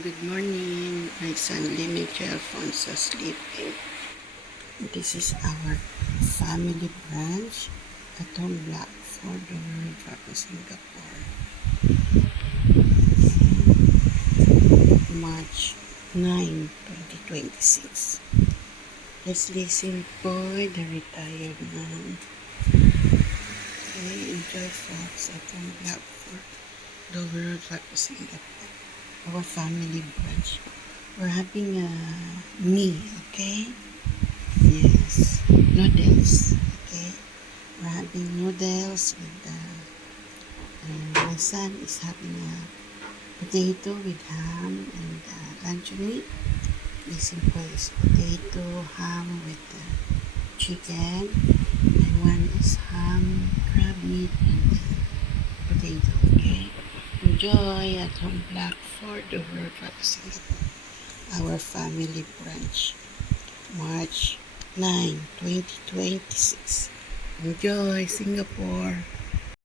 Good morning. My son Limmy Alfonso sleeping. This is our family branch at home Blackford, Singapore. March 9, 2026. Let's listen po the retired man. Okay, enjoy folks at home Blackford, Dover Road, Singapore. Our family brunch. We're having a meal, okay? Yes, noodles, okay? We're having noodles with and my son is having a potato with ham and luncheon meat. This simple is potato, ham with chicken, and one is ham, crab meat, and potato, okay? Enjoy at home Blackford, Dover, Singapore. Our family brunch, March 9, 2026. Enjoy Singapore.